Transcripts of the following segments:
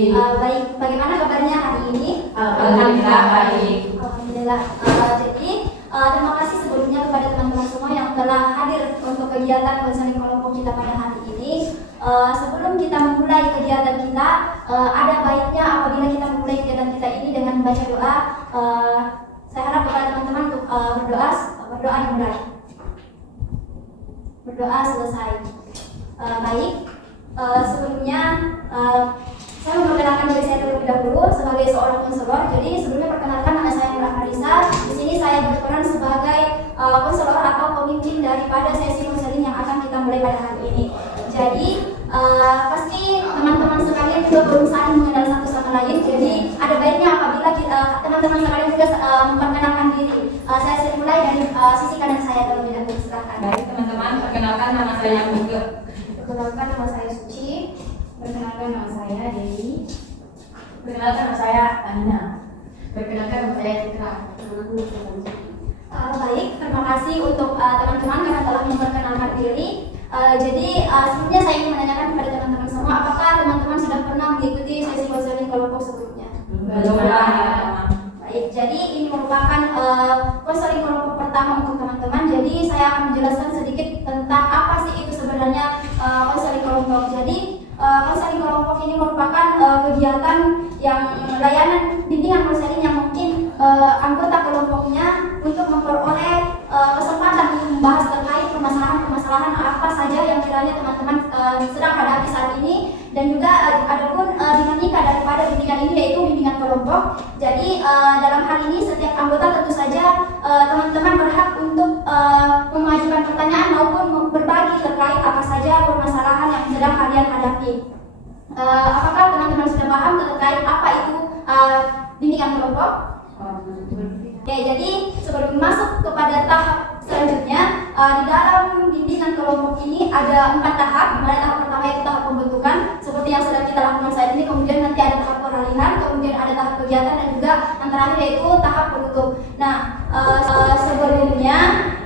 Baik, bagaimana kabarnya hari ini? Alhamdulillah baik. Alhamdulillah. Jadi terima kasih sebelumnya kepada teman-teman semua yang telah hadir untuk kegiatan konseling kelompok kita pada hari ini. Sebelum kita memulai kegiatan kita, ada baiknya apabila kita memulai kegiatan kita ini dengan membaca doa. Saya harap kepada teman-teman untuk berdoa dimulai. Berdoa selesai. Baik. Sebelumnya saya memperkenalkan diri saya terlebih dahulu sebagai seorang konselor. Jadi sebelumnya perkenalkan nama saya Nur Marisa. Di sini saya berperan sebagai konselor atau pemimpin daripada sesi konseling yang akan kita mulai pada hari ini. Jadi pasti teman-teman sekalian juga belum saling mengenal satu sama lain. Jadi ada baiknya apabila teman-teman sekalian juga memperkenalkan diri. Saya mulai dari sisi kanan saya terlebih dahulu. Silakan. Baik teman-teman, perkenalkan nama saya Buge. Perkenalkan nama saya Suci. Perkenalkan nama saya Dewi. Perkenalkan nama saya Anina. Perkenalkan nama saya Citra. Baik, terima kasih untuk teman-teman karena telah memperkenalkan diri. Jadi sebelumnya saya ingin menanyakan kepada teman-teman semua, apakah teman-teman sudah pernah mengikuti sesi konseling kelompok sebelumnya? Belum pernah. Baik, jadi ini merupakan konseling kelompok pertama untuk teman-teman. Jadi saya akan menjelaskan sedikit tentang apa sih itu sebenarnya konseling kelompok. Jadi konseling kelompok ini merupakan kegiatan yang layanan bimbingan konseling yang mungkin anggota kelompoknya untuk memperoleh kesempatan untuk membahas terkait permasalahan-permasalahan apa saja yang kiranya teman-teman sedang hadapi saat ini, dan juga adapun dinamika daripada bimbingan ini yaitu bimbingan kelompok. Jadi dalam hal ini setiap anggota tentu saja teman-teman berhak untuk mengajukan pertanyaan maupun berbagi terkait apa saja permasalahan yang sedang kalian hadapi. Apakah teman-teman sudah paham terkait apa itu bimbingan kelompok? Oke, jadi sebelum masuk kepada tahap selanjutnya, di dalam bimbingan kelompok ini ada 4 tahap. Di mana tahap pertama itu tahap pembentukan, seperti yang sedang kita lakukan saat ini. Kemudian nanti ada tahap peralihan, kemudian ada tahap kegiatan, dan juga yang terakhir yaitu tahap penutup. Nah, sebelumnya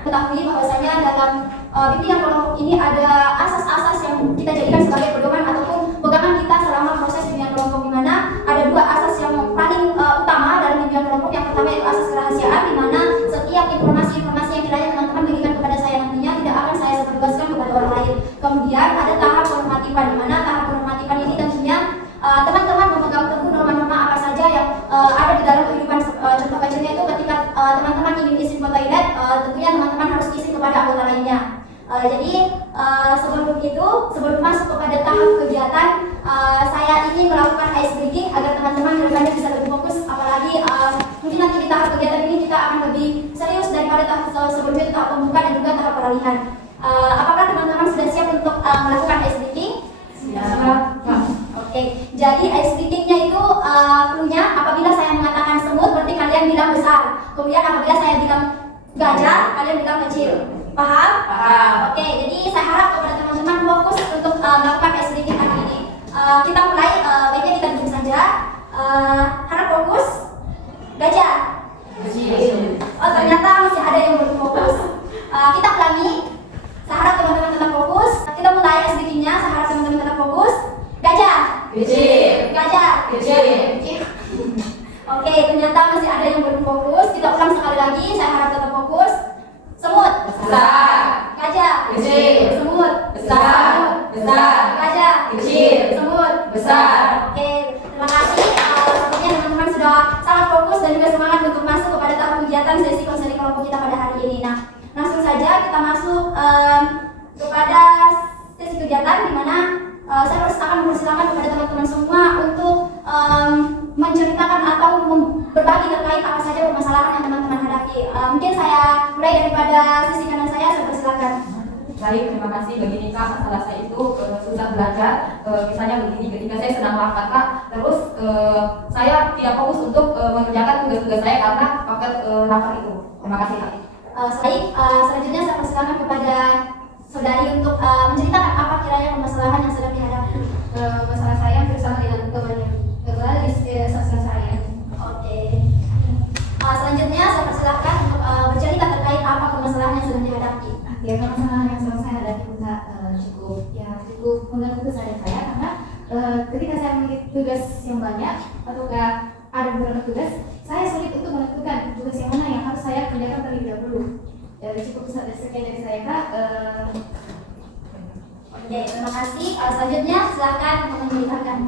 ketahui bahwasanya dalam bimbingan kelompok ini ada asas-asas yang kita jadikan sebagai pedoman ataupun pegangan kita selama proses bimbingan kelompok, di mana ada 2 asas yang paling utama dalam bimbingan kelompok. Yang pertama itu asas kerahasiaan, di mana setiap informasi-informasi yang kiranya teman-teman berikan kepada saya nantinya tidak akan saya sebarluaskan kepada orang lain. Kemudian ada tahap penormatifan, di mana tahap penormatifan ini tentunya teman-teman memegang teguh norma-norma apa saja yang ada di dalam kehidupan. Contoh kecilnya itu ketika teman-teman ingin izin ke toilet, tentunya teman-teman harus izin kepada anggota lainnya. Jadi sebelum masuk kepada tahap kegiatan, saya ingin melakukan ice breaking agar teman-teman kedepannya bisa lebih fokus. Apalagi mungkin nanti di tahap kegiatan ini kita akan lebih serius daripada tahap sebelumnya, tahap pembuka dan juga tahap peralihan. Apakah teman-teman sudah siap untuk melakukan ice breaking? Siap. Oke, jadi ice breakingnya itu cluenya apabila saya mengatakan semut, berarti kalian bilang besar. Kemudian apabila saya bilang gajah, kalian bilang kecil. Paham? Paham. Oke, jadi saya harap kepada teman-teman fokus untuk melakukan ice breaking hari ini. Kita mulai, baiknya kita duduk saja. Harap fokus. Gajah. Kecil. Oh, ternyata masih ada yang belum fokus. Kita ulangi. Saya harap teman-teman tetap fokus. Kita mulai ice breakingnya. Saya harap teman-teman tetap fokus. Gajah. Kecil. Gajah. Kecil. Oke, ternyata masih ada yang belum fokus. Kita ulang sekali lagi. Saya harap tetap fokus. Semut. Besar. Gajah. Kecil. Semut. Besar. Besar. Gajah. Kecil. Semut. Besar. Oke, terima kasih. Sepertinya teman-teman sudah sangat fokus dan juga semangat untuk masuk kepada tahap kegiatan sesi konseling kelompok kita pada hari ini. Nah, langsung saja kita masuk kepada sesi kegiatan, di mana saya akan mempersilakan kepada teman-teman semua untuk menceritakan atau berbagi terkait apa saja permasalahan yang teman-teman hadapi. Mungkin saya mulai daripada sisi kanan saya persilakan. Baik, terima kasih. Begini Kak, masalah saya itu susah belajar. Misalnya begini, ketika saya sedang makan Kak, terus saya tidak fokus untuk mengerjakan tugas-tugas saya karena paket lapar itu. Terima kasih Kak. Baik, selanjutnya saya persilakan kepada saudari untuk menceritakan apa kiranya permasalahan yang sedang dihadapi. Masalah saya bersama dengan sosial saya. Oke. Selanjutnya saya persilakan untuk bercerita terkait apa permasalahan yang sedang dihadapi. Ya, permasalahan yang sedang saya hadapi cukup mengganggu keseharian saya karena ketika saya memiliki tugas yang banyak ataukah ada beberapa tugas, saya sulit untuk menentukan tugas yang mana yang harus saya kerjakan terlebih dahulu. Cukup sekian dari saya, Kak. Oke, terima kasih. Selanjutnya silakan menceritakan.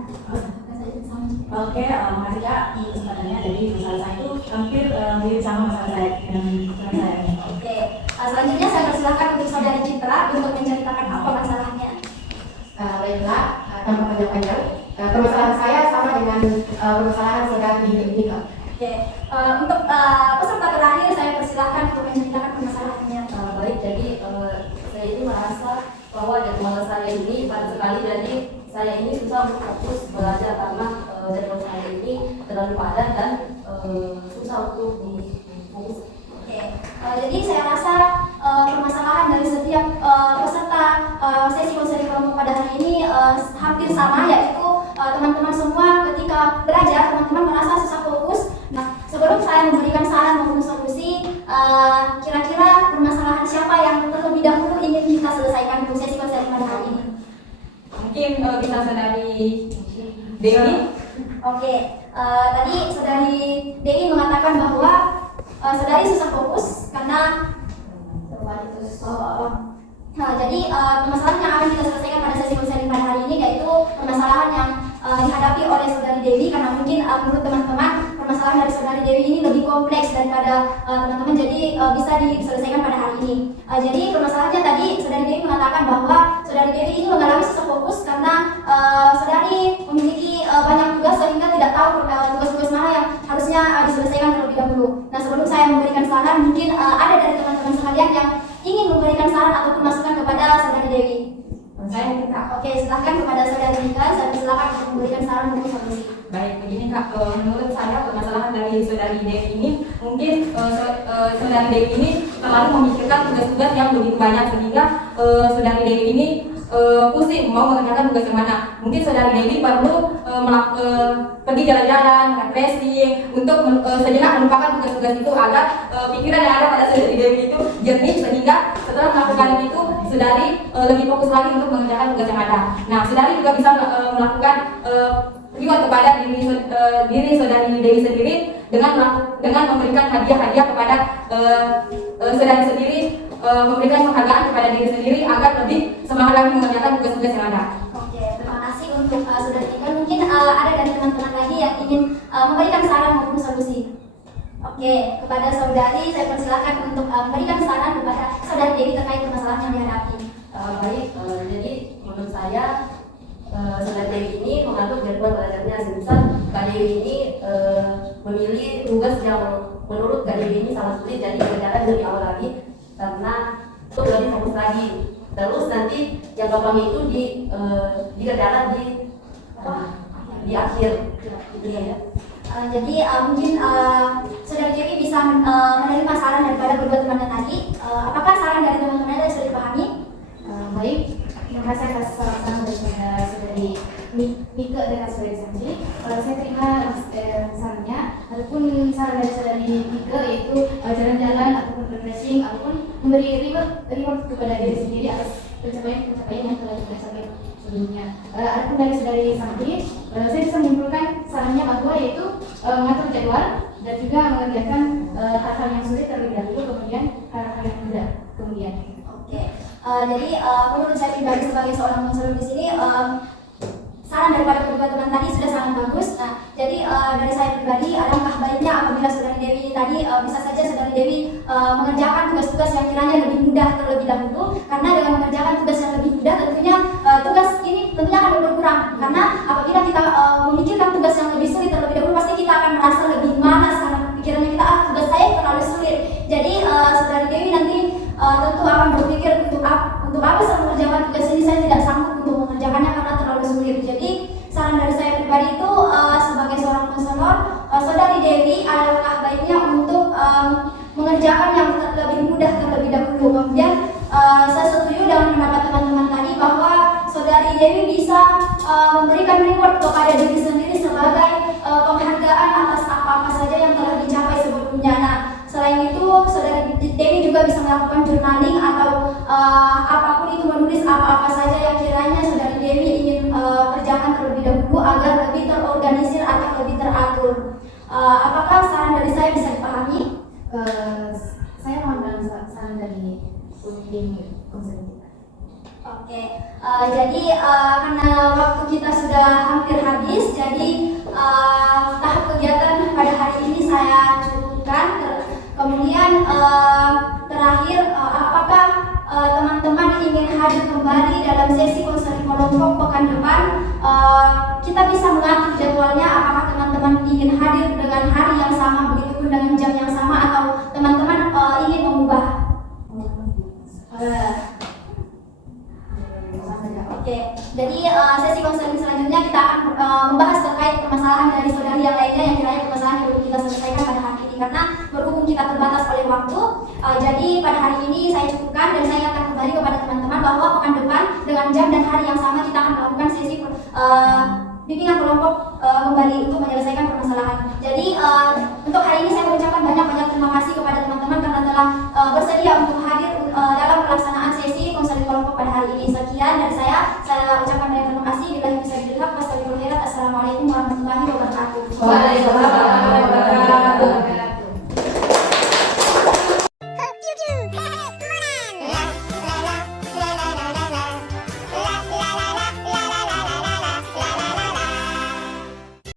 Oke, makasih Kak kesempatannya. Jadi masalah saya itu hampir mirip sama masalah saya dengan masalah saya. Oke, selanjutnya saya persilahkan untuk saudari Citra untuk menceritakan apa masalahnya. Baiklah, tanpa panjang-panjang, permasalahan saya sama dengan permasalahan saudari Nika. Oke, untuk peserta terakhir saya persilahkan untuk menceritakan permasalahannya. Baik, jadi saya ini merasa bahwa jadwal saya ini padat sekali, jadi saya ini susah untuk fokus belajar karena jadwal saya ini terlalu padat dan susah untuk fokus. Oke, jadi saya rasa permasalahan dari setiap peserta sesi konseling kelompok pada hari ini hampir sama, yaitu teman-teman semua ketika belajar teman-teman merasa susah fokus. Nah, sebelum saya memberikan saran maupun solusi, kira-kira permasalahan siapa yang terlebih dahulu ingin kita selesaikan untuk sesi konseling pada hari ini? Mungkin bisa saudari Dewi. Oke, tadi saudari Dewi mengatakan bahwa saudari susah fokus karena jadi permasalahan yang akan kita selesaikan pada sesi konseling pada hari ini yaitu permasalahan yang dihadapi oleh saudari Dewi, karena mungkin menurut teman-teman permasalahan dari saudari Dewi ini lebih kompleks daripada teman-teman, jadi bisa diselesaikan pada hari ini. Jadi permasalahannya tadi saudari Dewi mengatakan bahwa saudari Dewi ini mengalami susah fokus karena saudari memiliki banyak tugas sehingga tidak tahu tugas-tugas mana yang harusnya diselesaikan terlebih dahulu. Nah, sebelum saya memberikan saran, mungkin ada dari teman-teman sekalian yang ingin memberikan saran ataupun masukan kepada saudari Dewi. Saya minta. Oke, silahkan kepada saudari Nika, saya silakan untuk memberikan saran untuk solusi. Baik, begini Kak, menurut saya permasalahan dari saudari Dewi ini mungkin saudari Dewi ini terlalu memikirkan tugas-tugas yang begitu banyak sehingga saudari Dewi ini pusing mau mengerjakan tugas yang mana. Mungkin saudari Dewi perlu pergi jalan-jalan, refreshing untuk sejenak melupakan tugas-tugas itu agar pikiran yang ada pada saudari Dewi itu jernih, sehingga setelah melakukan itu saudari lebih fokus lagi untuk mengerjakan tugas yang ada. Nah, saudari juga bisa melakukan reward kepada diri saudari Dewi sendiri dengan memberikan hadiah-hadiah kepada saudari sendiri, memberikan penghargaan kepada diri sendiri agar lebih semangat lagi mengerjakan tugas-tugas yang ada. Oke, terima kasih untuk saudari Nika. Mungkin ada dari teman-teman lagi yang ingin memberikan saran maupun solusi. Oke, kepada saudari saya persilakan untuk memberikan saran kepada saudari Dewi terkait permasalahan yang dihadapi. Baik, jadi menurut saya saudari Dewi ini mengatur jadwal belajarnya, sebesar Kak Dewi ini memilih tugas yang menurut Kak Dewi ini sangat sulit, jadi dikerjakan dari awal lagi karena itu lebih fokus lagi. Terus nanti yang gampang itu dikerjakan di akhir, gitu ya. Jadi mungkin saudari Dewi bisa menerima saran daripada kedua temannya tadi. Apakah saran dari teman-teman tadi sudah dipahami? Baik, terima kasih atas saran daripada saudari Nika dan saudari Sanji. Saya terima sarannya. Adapun saran dari saudari Nika yaitu jalan-jalan ataupun refreshing ataupun memberi reward kepada diri sendiri atas pencapaian yang telah dicapai sebelumnya. Adapun dari saudari Sanji, saya bisa menyimpulkan sarannya bahwa yaitu mengatur jadwal dan juga mengerjakan hal-hal yang sulit terlebih dahulu, kemudian hal-hal yang mudah kemudian. Oke, jadi menurut saya pribadi sebagai seorang konselor di sini, saran daripada kedua teman tadi sudah sangat bagus. Nah, jadi dari saya pribadi, alangkah baiknya apabila saudari Dewi tadi bisa saja saudari Dewi mengerjakan tugas-tugas yang kiranya lebih mudah terlebih dahulu, karena dengan mengerjakan tugas yang lebih mudah tentunya tugas ini tentunya akan berkurang, karena apabila kita memikirkan tugas yang lebih sulit terlebih dahulu pasti kita akan merasa lebih malas karena pikirannya kita tugas saya terlalu sulit. Jadi saudari Dewi nanti tentu akan berpikir untuk apa saya mengerjakan tugas ini, saya tidak sanggup untuk mengerjakannya karena terlalu sulit. Jadi saran dari saya pribadi itu sebagai seorang konselor, saudari Dewi alangkah baiknya untuk mengerjakan yang lebih mudah terlebih dahulu. Kemudian saya setuju dengan pendapat teman-teman tadi bahwa saudari Dewi bisa memberikan reward kepada diri sendiri sebagai penghargaan atas apa-apa saja yang telah dicapai sebelumnya. Nah, selain itu saudari Dewi juga bisa melakukan journaling atau apapun itu, menulis apa-apa saja yang kiranya saudari Dewi ingin kerjakan terlebih Apakah saran dari saya bisa dipahami? Saya mohon dalam saran dari tim konseling kita. Oke, jadi karena waktu kita sudah hampir habis, jadi tahap kegiatan pada hari ini saya cukupkan. Kemudian terakhir, apakah teman-teman ingin hadir kembali dalam sesi konseling kelompok pekan depan? Kita bisa mengatur jadwalnya. Apakah teman-teman ingin hadir dengan hari yang sama, begitupun dengan jam yang sama, atau teman-teman ingin mengubah? Oke, jadi sesi konseling selanjutnya kita akan membahas terkait permasalahan dari saudari yang lainnya yang kiranya permasalahan yang belum kita selesaikan pada hari ini, karena berhubung kita terbatas oleh waktu. Jadi pada hari ini saya cukupkan dan saya akan kembali kepada teman-teman bahwa pekan depan dengan jam dan hari yang sama kita akan melakukan sesi bimbingan kelompok kembali untuk menyelesaikan permasalahan. Jadi untuk hari ini saya mengucapkan banyak-banyak terima kasih kepada teman-teman karena telah bersedia untuk hadir dalam pelaksanaan sesi konseling kelompok pada hari ini. Sekian dari saya ucapkan banyak terima kasih. Bila bisa dilihat, wassalamualaikum warahmatullahi wabarakatuh. Waalaikumsalam.